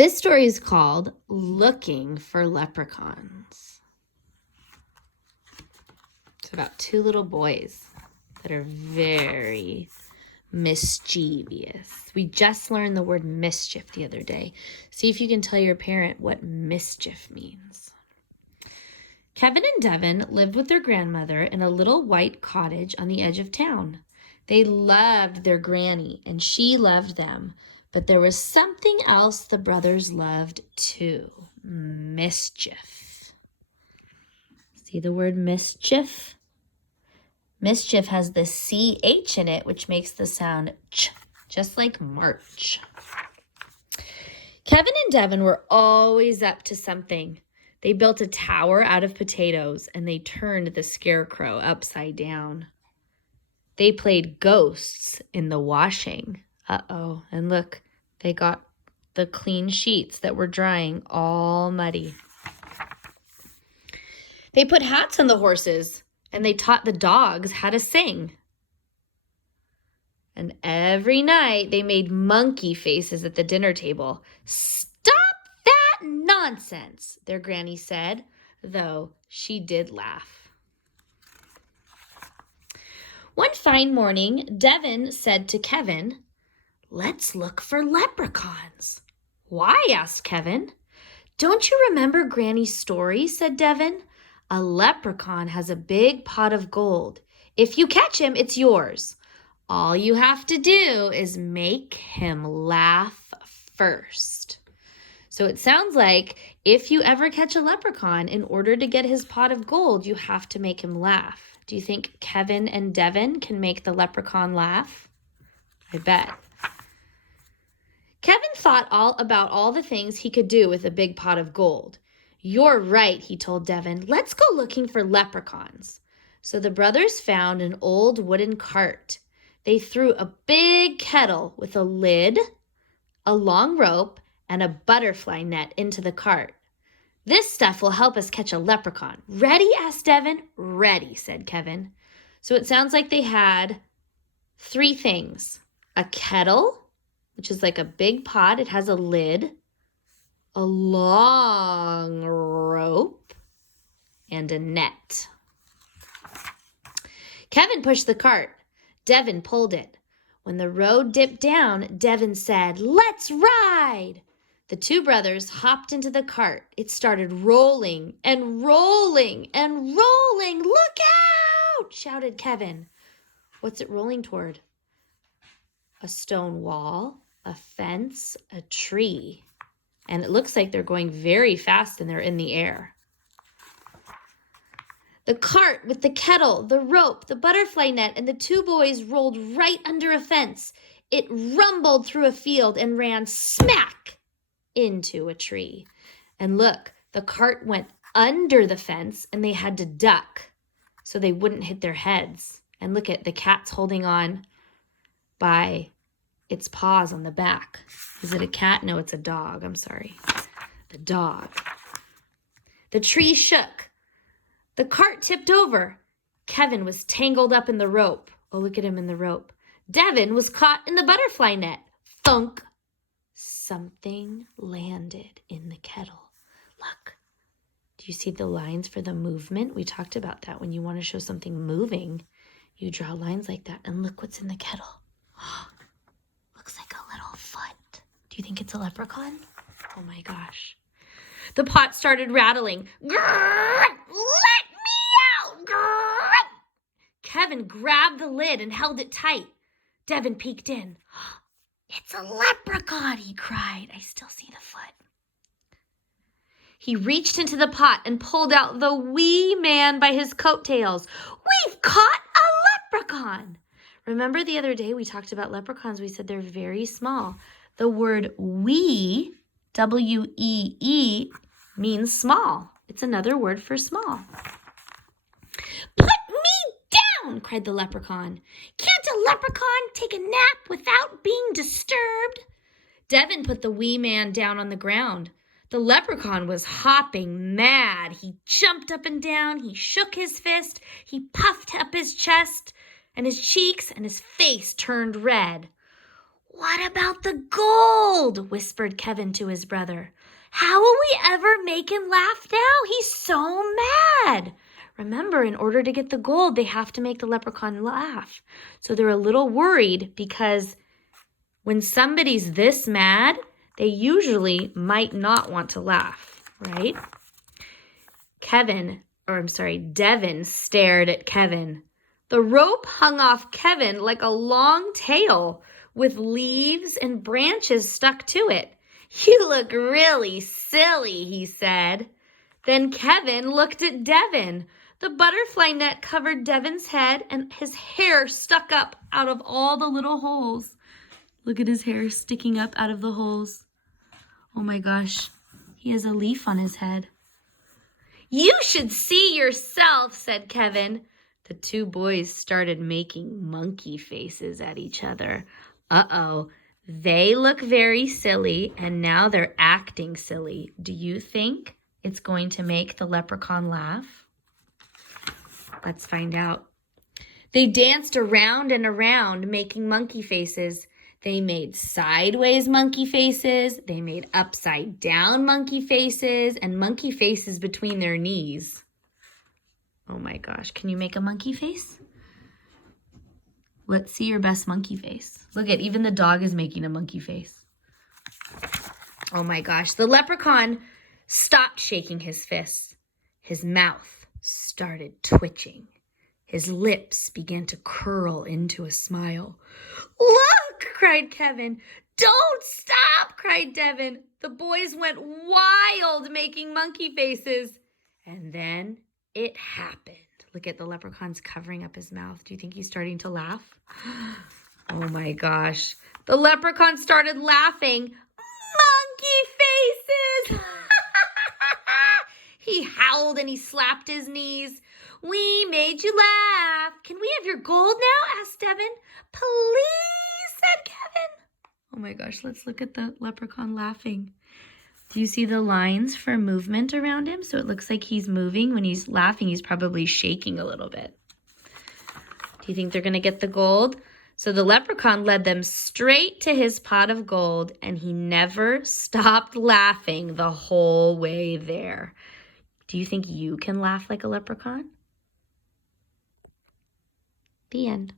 This story is called Looking for Leprechauns. It's about two little boys that are very mischievous. We just learned the word mischief the other day. See if you can tell your parent what mischief means. Kevin and Devin lived with their grandmother in a little white cottage on the edge of town. They loved their granny, and she loved them. But there was something else the brothers loved too. Mischief. See the word mischief? Mischief has the CH in it, which makes the sound ch, just like March. Kevin and Devin were always up to something. They built a tower out of potatoes, and they turned the scarecrow upside down. They played ghosts in the washing. Uh-oh, and look, they got the clean sheets that were drying all muddy. They put hats on the horses, and they taught the dogs how to sing. And every night they made monkey faces at the dinner table. "Stop that nonsense," their granny said, though she did laugh. One fine morning, Devin said to Kevin, "Let's look for leprechauns." "Why?" asked Kevin. "Don't you remember Granny's story?" said Devin. "A leprechaun has a big pot of gold. If you catch him, it's yours. All you have to do is make him laugh first." So it sounds like if you ever catch a leprechaun, in order to get his pot of gold, you have to make him laugh. Do you think Kevin and Devin can make the leprechaun laugh? I bet. Kevin thought about all the things he could do with a big pot of gold. "You're right," he told Devin. "Let's go looking for leprechauns." So the brothers found an old wooden cart. They threw a big kettle with a lid, a long rope, and a butterfly net into the cart. "This stuff will help us catch a leprechaun. Ready?" asked Devin. "Ready," said Kevin. So it sounds like they had three things: a kettle, which is like a big pot. It has a lid, a long rope, and a net. Kevin pushed the cart. Devin pulled it. When the road dipped down, Devin said, "Let's ride." The two brothers hopped into the cart. It started rolling and rolling and rolling. "Look out!" shouted Kevin. What's it rolling toward? A stone wall, a fence, a tree. And it looks like they're going very fast and they're in the air. The cart with the kettle, the rope, the butterfly net, and the two boys rolled right under a fence. It rumbled through a field and ran smack into a tree. And look, the cart went under the fence and they had to duck so they wouldn't hit their heads. And look at the cat's holding on by its paws on the back. Is it a cat? No, it's a dog. I'm sorry. The dog. The tree shook. The cart tipped over. Kevin was tangled up in the rope. Oh, look at him in the rope. Devin was caught in the butterfly net. Thunk. Something landed in the kettle. Look. Do you see the lines for the movement? We talked about that. When you want to show something moving, you draw lines like that. And look what's in the kettle. Looks like a little foot. Do you think it's a leprechaun? Oh my gosh. The pot started rattling. "Grrr! Let me out! Grrr!" Kevin grabbed the lid and held it tight. Devin peeked in. "It's a leprechaun," he cried. I still see the foot. He reached into the pot and pulled out the wee man by his coattails. "We've caught a leprechaun." Remember the other day we talked about leprechauns. We said they're very small. The word wee, W-E-E, means small. It's another word for small. "Put me down," cried the leprechaun. "Can't a leprechaun take a nap without being disturbed?" Devin put the wee man down on the ground. The leprechaun was hopping mad. He jumped up and down. He shook his fist. He puffed up his chest and his cheeks, and his face turned red. "What about the gold?" whispered Kevin to his brother. "How will we ever make him laugh now? He's so mad." Remember, in order to get the gold, they have to make the leprechaun laugh. So they're a little worried because when somebody's this mad, they usually might not want to laugh, right? Devin stared at Kevin. The rope hung off Kevin like a long tail with leaves and branches stuck to it. "You look really silly," he said. Then Kevin looked at Devin. The butterfly net covered Devin's head and his hair stuck up out of all the little holes. Look at his hair sticking up out of the holes. Oh my gosh, he has a leaf on his head. "You should see yourself," said Kevin. The two boys started making monkey faces at each other. Uh-oh, they look very silly, and now they're acting silly. Do you think it's going to make the leprechaun laugh? Let's find out. They danced around and around, making monkey faces. They made sideways monkey faces. They made upside down monkey faces and monkey faces between their knees. Oh my gosh, can you make a monkey face? Let's see your best monkey face. Look at, even the dog is making a monkey face. Oh my gosh, the leprechaun stopped shaking his fists. His mouth started twitching. His lips began to curl into a smile. "Look!" cried Kevin. "Don't stop!" cried Devin. The boys went wild making monkey faces. And then it happened. Look at the leprechaun's covering up his mouth. Do you think he's starting to laugh? Oh my gosh. The leprechaun started laughing. Monkey faces! He howled and he slapped his knees. "We made you laugh. Can we have your gold now?" asked Devin. "Please," said Kevin. Oh my gosh, let's look at the leprechaun laughing. Do you see the lines for movement around him? So it looks like he's moving. When he's laughing, he's probably shaking a little bit. Do you think they're going to get the gold? So the leprechaun led them straight to his pot of gold, and he never stopped laughing the whole way there. Do you think you can laugh like a leprechaun? The end.